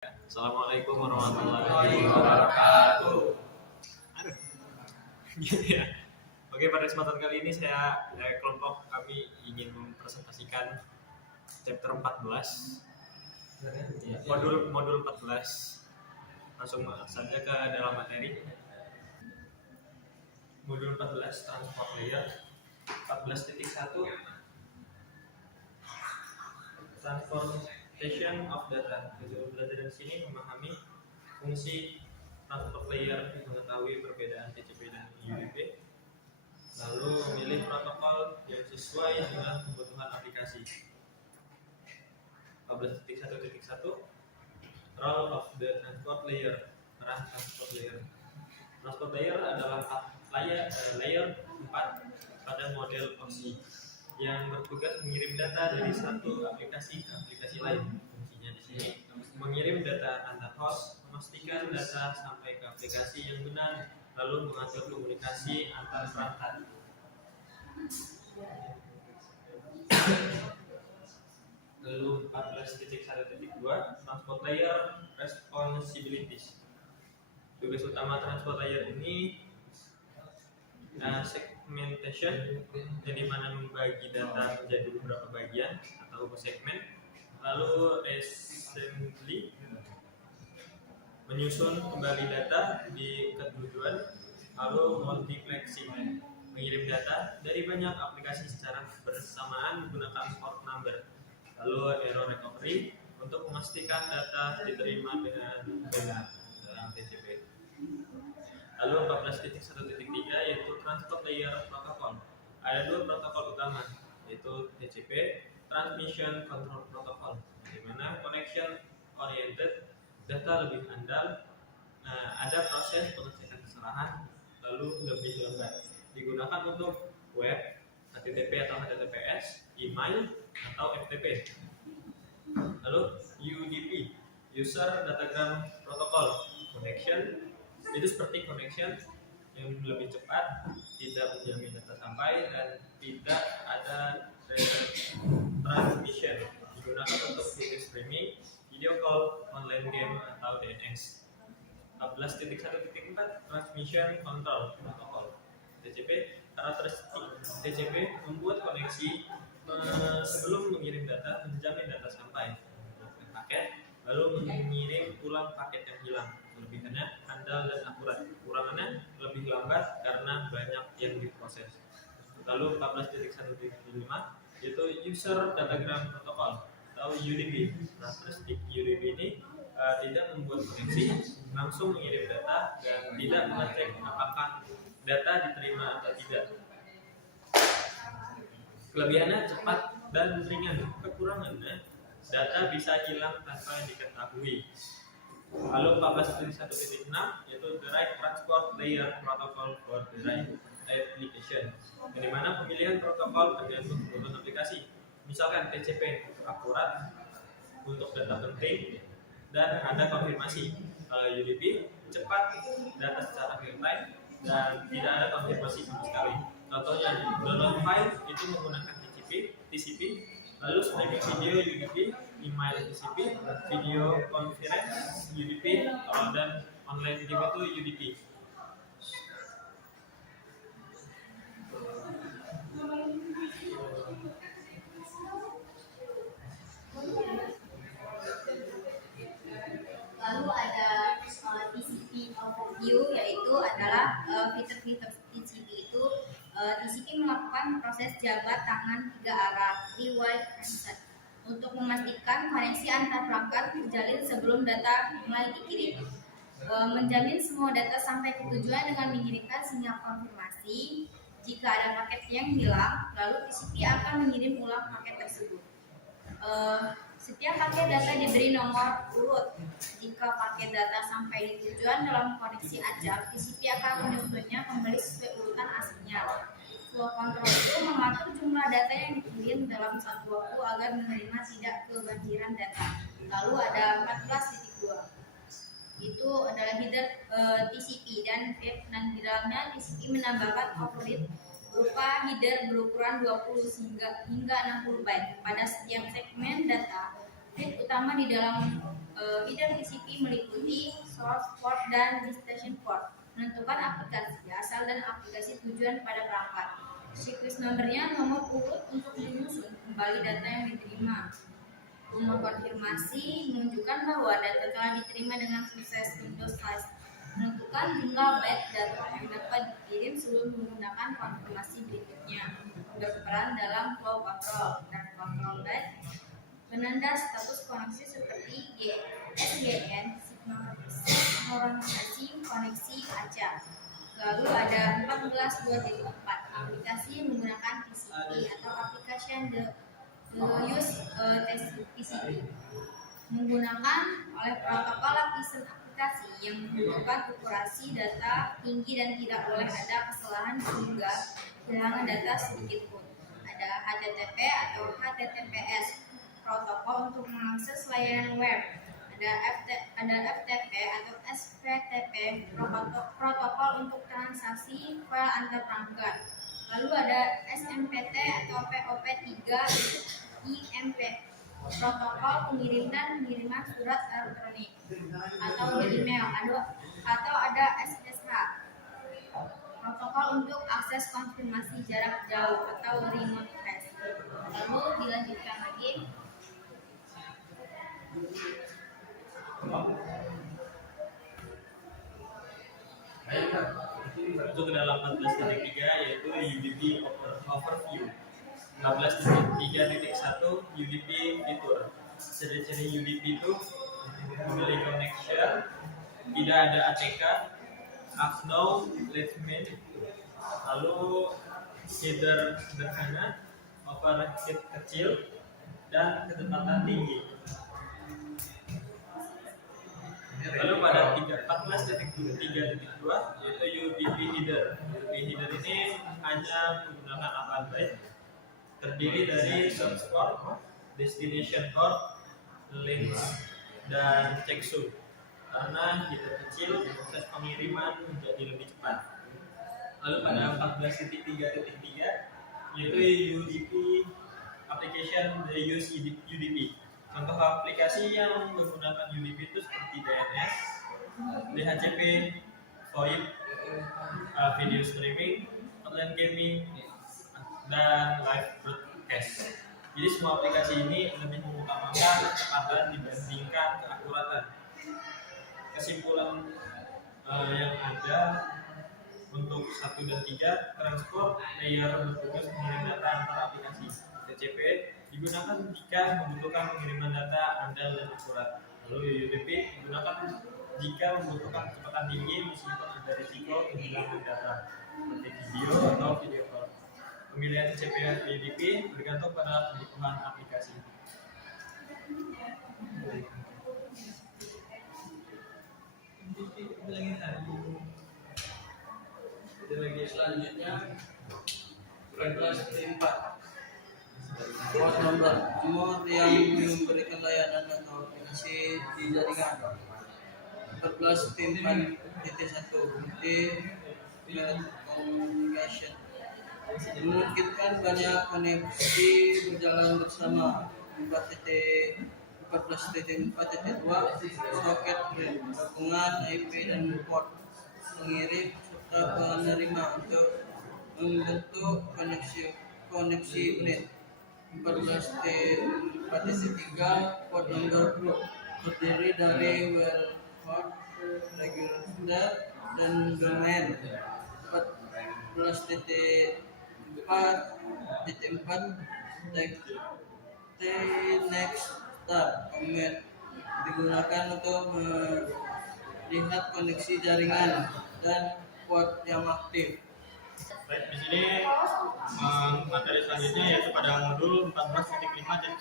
Assalamualaikum warahmatullahi wabarakatuh. Aduh, gitu ya. Oke, pada kesempatan kali ini saya dari kelompok kami ingin mempresentasikan chapter 14, modul 14. Langsung saja ke dalam materi. Modul 14 transport layer 14.1 transportation of data. Tujuan belajar di sini memahami fungsi transport layer, mengetahui perbedaan TCP dan UDP, lalu memilih protokol yang sesuai dengan kebutuhan aplikasi. 14.1.1 Role of the transport layer. Peran transport layer. Transport layer adalah layer 4 pada model OSI yang bertugas mengirim data dari satu aplikasi ke aplikasi lain. Fungsinya di sini mengirim data antar host, memastikan data sampai ke aplikasi yang benar, lalu mengatur komunikasi antar perangkat. Lalu 14.1.2 transport layer responsibilities. Tugas utama transport layer ini segmentation, jadi mana membagi data menjadi beberapa bagian atau segmen. Lalu assembly, menyusun kembali data di ketujuan. Lalu multiplexing, mengirim data dari banyak aplikasi secara bersamaan menggunakan port number. Lalu error recovery, untuk memastikan data diterima dengan benar dalam TCP. Lalu 14.1.3 yaitu transport layer protocol. Ada dua protokol utama, yaitu TCP, Transmission Control Protocol, di mana connection oriented, data lebih andal, ada proses pengecekan kesalahan, lalu lebih lambat. Digunakan untuk web, HTTP atau HTTPS, email atau FTP. Lalu UDP, User Datagram Protocol, connection itu seperti connection yang lebih cepat, tidak menjamin data sampai, dan tidak ada transmission. Digunakan untuk video streaming, video call, online game atau DNS. 14.1.4 Transmission Control Protocol, TCP. Karakteristik TCP membuat koneksi sebelum mengirim data, menjamin data sampai paket, lalu mengirim ulang paket yang hilang. Kelebihannya andal dan akurat, kekurangannya lebih lambat karena banyak yang diproses. Lalu 14.1.5 yaitu User Datagram Protocol atau UDP. Karakteristik UDP ini tidak membuat koneksi, langsung mengirim data dan tidak mengecek apakah data diterima atau tidak. Kelebihannya cepat dan ringan, kekurangannya data bisa hilang tanpa diketahui. Lalu 14.1.6 yaitu the right transport layer protocol for the right application, di mana pemilihan protokol tergantung kebutuhan aplikasi. Misalkan TCP akurat untuk data penting dan ada konfirmasi. UDP cepat, data secara real time dan tidak ada konfirmasi sama sekali. Contohnya download file itu menggunakan TCP, lalu streaming video UDP, email TCP, video conference UDP, dan online game itu UDP. Lalu ada TCP overview, yaitu adalah fitur-fitur TCP itu. TCP melakukan proses jabat tangan 3 arah rewind and set untuk memastikan koneksi antar perangkat terjalin sebelum data mulai dikirim. Menjamin semua data sampai ke tujuan dengan mengirimkan sinyal konfirmasi. Jika ada paket yang hilang, lalu TCP akan mengirim ulang paket tersebut. Setiap paket data diberi nomor urut. Jika paket data sampai di tujuan dalam koneksi acak, TCP akan menyusunnya kembali sesuai urutan aslinya. Flow control itu mengatur jumlah data yang dikirim dalam satu waktu agar menerima tidak kebanjiran data. Lalu ada 14.2 itu adalah header TCP dan web, dan di dalamnya TCP menambahkan overread berupa header berukuran 20 hingga 60 byte pada setiap segmen data. Feed utama di dalam Header TCP meliputi source port dan destination port. Menentukan aplikasi asal dan aplikasi tujuan pada perangkat. Sequence numbernya nomor urut untuk menyusun kembali data yang diterima. Nomor konfirmasi menunjukkan bahwa data telah diterima dengan sukses. Windows size menentukan jumlah byte data yang dapat dikirim sebelum menggunakan konfirmasi berikutnya. Berperan dalam flow control dan control byte. Penanda status koneksi seperti SGN, sinkronisasi koneksi acak. Lalu ada 14.2.4 aplikasi menggunakan TCP atau application the use TCP menggunakan oleh protokol lapisan aplikasi yang membutuhkan akurasi data tinggi dan tidak boleh ada kesalahan sehingga kehilangan data sedikit pun. Ada HTTP atau HTTPS protokol untuk mengakses layanan web. Ada FTP atau SPTP protokol untuk transaksi file antar perangkat. Lalu ada SMPT atau POP3 IMP protokol pengirim dan pengiriman surat elektronik atau email. Atau ada SSH protokol untuk akses konfirmasi jarak jauh atau remote test. Lalu dilanjutkan lagi. Untuk ke dalam 14.3 yaitu UDP overview. 14.3.1 UDP fitur. Ciri-ciri UDP itu memiliki connection, tidak ada ATK, ask now, let's meet, lalu header sederhana, overhead kecil, dan kecepatan tinggi. Lalu pada 14.3.2 yaitu UDP header. UDP header ini hanya menggunakan 8 byte, terdiri dari source port, destination port, links, dan checksum. Karena header kecil, proses pengiriman menjadi lebih cepat. Lalu pada 14.3.3 yaitu UDP application the use UDP. Contoh aplikasi yang menggunakan UDP itu seperti DNS, DHCP, VoIP, video streaming, online gaming, dan live broadcast. Jadi semua aplikasi ini lebih mengutamakan kecepatan dibandingkan keakuratan. Kesimpulan yang ada untuk 1 dan 3, transport layer bertugas mengirim data antar aplikasi. TCP digunakan jika membutuhkan pengiriman data andal dan akurat. Lalu UDP digunakan jika membutuhkan kecepatan tinggi meskipun ada risiko kehilangan data seperti video atau video call. Pemilihan TCP dan UDP bergantung pada kebutuhan aplikasi. Lagi selanjutnya kelas 4 port nomor yang memberikan layanan atau aplikasi di jaringan. 14.4.1 communication memungkinkan banyak koneksi berjalan bersama. 14.4.2 soket gabungan IP dan port pengirim serta penerima untuk membentuk koneksi unit. 14.4.3 port number group terdiri dari well port, regular dan domain. 14.4.4 next start command digunakan untuk melihat koneksi jaringan dan port yang aktif. Baik, di sini materi selanjutnya yaitu pada modul 14.5.1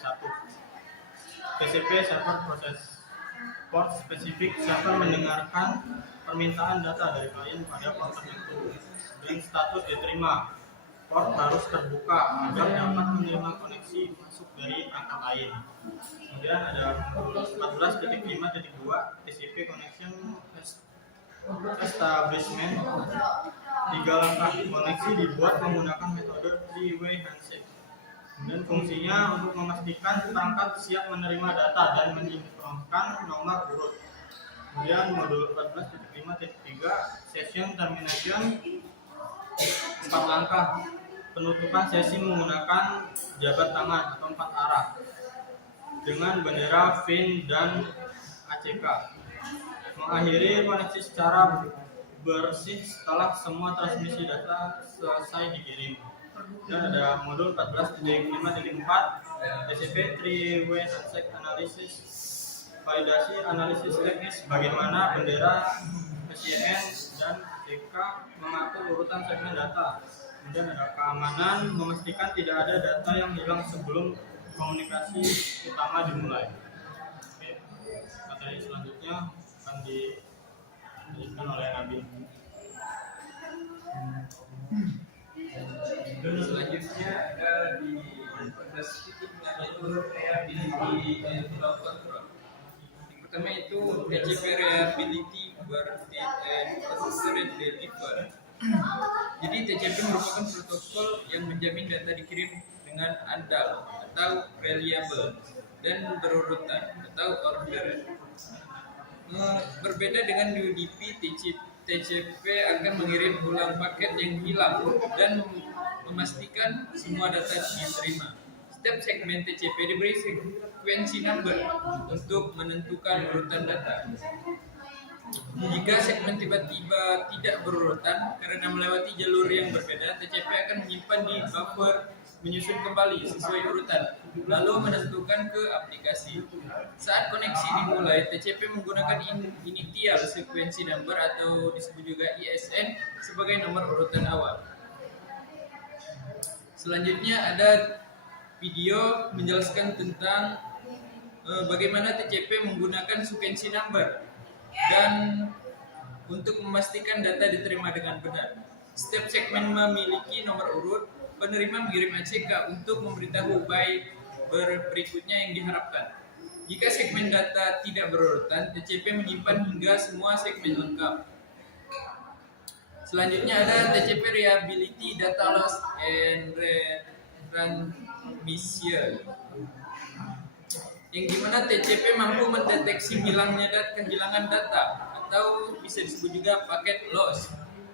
TCP server proses. Port spesifik server mendengarkan permintaan data dari klien pada port tertentu dan status diterima. Port harus terbuka agar dapat menerima koneksi masuk dari perangkat lain. Kemudian ada modul 14.5.2 TCP connection establishment. 3 langkah koneksi dibuat menggunakan metode three-way handshake. Dan fungsinya untuk memastikan perangkat siap menerima data dan menyimpankan nomor urut. Kemudian modul 14.5.3 session termination 4 langkah. Penutupan sesi menggunakan jabat tangan atau 4 arah dengan bendera VIN dan ACK. Mengakhiri koneksi secara bersih setelah semua transmisi data selesai dikirim. Dan ada modul 14.5.4 TCP Three-Way Transact Analysis, validasi analisis teknis bagaimana bendera SYN dan CK mengatur urutan segmen data. Kemudian ada keamanan, memastikan tidak ada data yang hilang sebelum komunikasi utama dimulai. Oke, materi selanjutnya akan dijelaskan oleh Nabil. Selanjutnya ada di 14.6 yaitu reliability and flow control. Yang pertama itu TCP reliability berarti and deliver. Jadi TCP merupakan protokol yang menjamin data dikirim dengan andal atau reliable dan berurutan atau ordered. Berbeda dengan UDP, TCP akan mengirim ulang paket yang hilang dan memastikan semua data diterima. Setiap segmen TCP diberi sekuensi number untuk menentukan urutan data. Jika segmen tiba-tiba tidak berurutan karena melewati jalur yang berbeda, TCP akan menyimpan di buffer, menyusun kembali sesuai urutan, lalu menentukan ke aplikasi. Saat koneksi dimulai, TCP menggunakan initial sekuensi number atau disebut juga ISN sebagai nomor urutan awal. Selanjutnya ada video menjelaskan tentang bagaimana TCP menggunakan sekuensi number dan untuk memastikan data diterima dengan benar. Setiap segmen memiliki nomor urut. Penerima mengirim ACK untuk memberitahu byte berikutnya yang diharapkan. Jika segmen data tidak berurutan, TCP menyimpan hingga semua segmen lengkap. Selanjutnya ada TCP reliability, data loss and retransmission, yang dimana TCP mampu mendeteksi kehilangan data atau bisa disebut juga paket loss.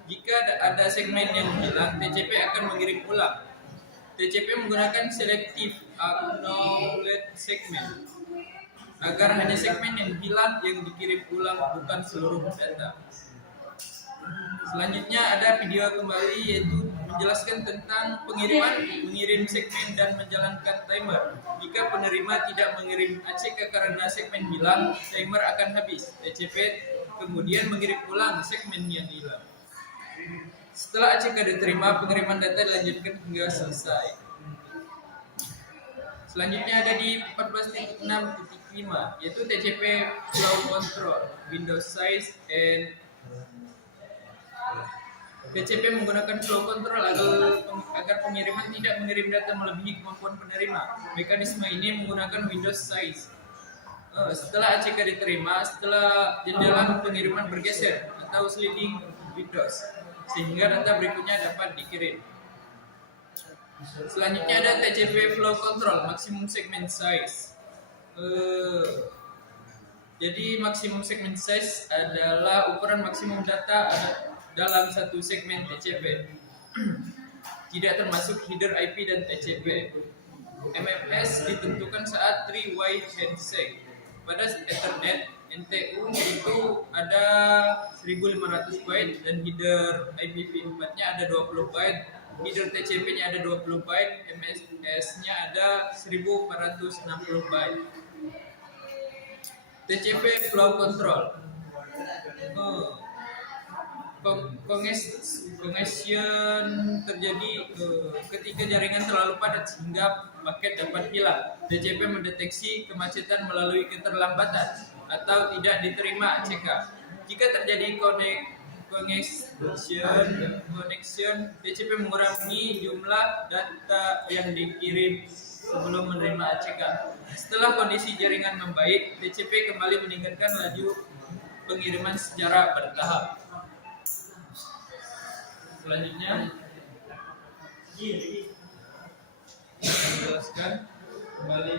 Jika ada segmen yang hilang, TCP akan mengirim ulang. TCP menggunakan selective acknowledge segment agar hanya segmen yang hilang yang dikirim ulang, bukan seluruh data. Selanjutnya ada video kembali yaitu menjelaskan tentang mengirim segmen dan menjalankan timer. Jika penerima tidak mengirim ACK karena segmen hilang, timer akan habis. TCP kemudian mengirim ulang segmen yang hilang. Setelah ACK diterima, pengiriman data dilanjutkan hingga selesai. Selanjutnya ada di 14.6.5 yaitu TCP flow control, window size and TCP menggunakan flow control agar pengiriman tidak mengirim data melebihi kemampuan penerima. Mekanisme ini menggunakan window size. Setelah ACK diterima, setelah jendela pengiriman bergeser atau sliding windows, sehingga data berikutnya dapat dikirim. Selanjutnya ada TCP flow control, maximum segment size. Jadi maksimum segment size adalah ukuran maksimum data dalam satu segmen TCP. Tidak termasuk header IP dan TCP. MFS ditentukan saat three-way handshake. Pada Ethernet, NTU itu ada 1500 byte dan header IPv4-nya ada 20 byte, header TCP-nya ada 20 byte, MFS-nya ada 1460 byte. TCP flow control. Congestion terjadi ketika jaringan terlalu padat sehingga paket dapat hilang. TCP mendeteksi kemacetan melalui keterlambatan atau tidak diterima ACK. Jika terjadi connection, TCP mengurangi jumlah data yang dikirim sebelum menerima ACK. Setelah kondisi jaringan membaik, TCP kembali meningkatkan laju pengiriman secara bertahap. Selanjutnya akan menjelaskan kembali.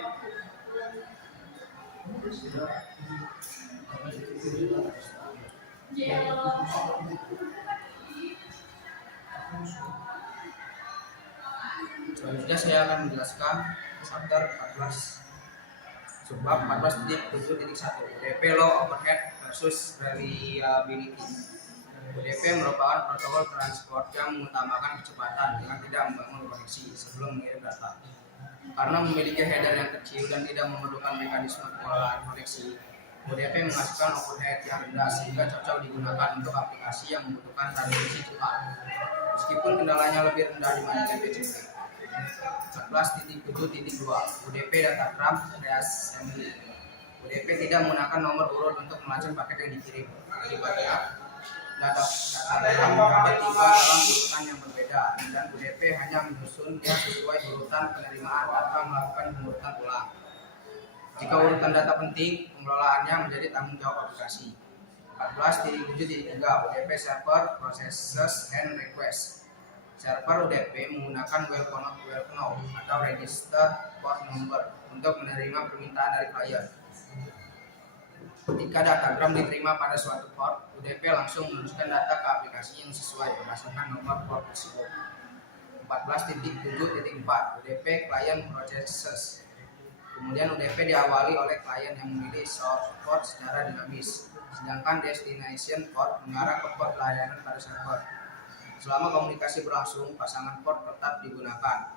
Selanjutnya saya akan menjelaskan chapter 14 subbab 14.7.1 UDP Low Overhead versus Reliability. UDP merupakan protokol transport yang mengutamakan kecepatan dengan tidak membangun koneksi sebelum mengirim data. Karena memiliki header yang kecil dan tidak memerlukan mekanisme pengolahan koneksi, UDP menghasilkan overhead yang rendah sehingga cocok digunakan untuk aplikasi yang membutuhkan transmisi cepat. Meskipun kendalanya lebih rendah dibandingkan TCP. 14.7.2 UDP Datagram Reassembly. UDP tidak menggunakan nomor urut untuk melacak paket yang dikirim. Akibatnya, datagram dapat tiba dalam urutan yang berbeda dan UDP hanya menyusunnya sesuai urutan penerimaan tanpa melakukan pengurutan ulang. Jika urutan data penting, pengelolaannya menjadi tanggung jawab aplikasi. 14.7.3 UDP Server Processes and Requests. Server UDP menggunakan welcome atau register port number untuk menerima permintaan dari klien. Ketika datagram diterima pada suatu port, UDP langsung meneruskan data ke aplikasi yang sesuai berdasarkan nomor port tersebut. 14.7.4 UDP Client Processes. Kemudian UDP diawali oleh klien yang memilih source port secara dinamis, sedangkan destination port mengarah ke port layanan pada server. Selama komunikasi berlangsung, pasangan port tetap digunakan.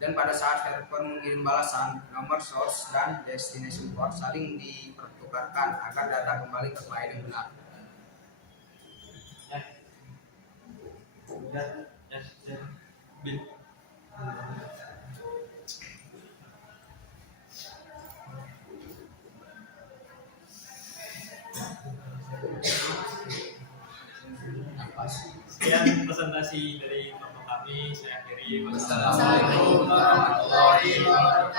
Dan pada saat server mengirim balasan, nomor source dan destination port saling dipertukarkan agar data kembali ke klien yang benar. Bill. Sekian presentasi dari Bapak kami. Saya akhiri. Wassalamualaikum warahmatullahi wabarakatuh.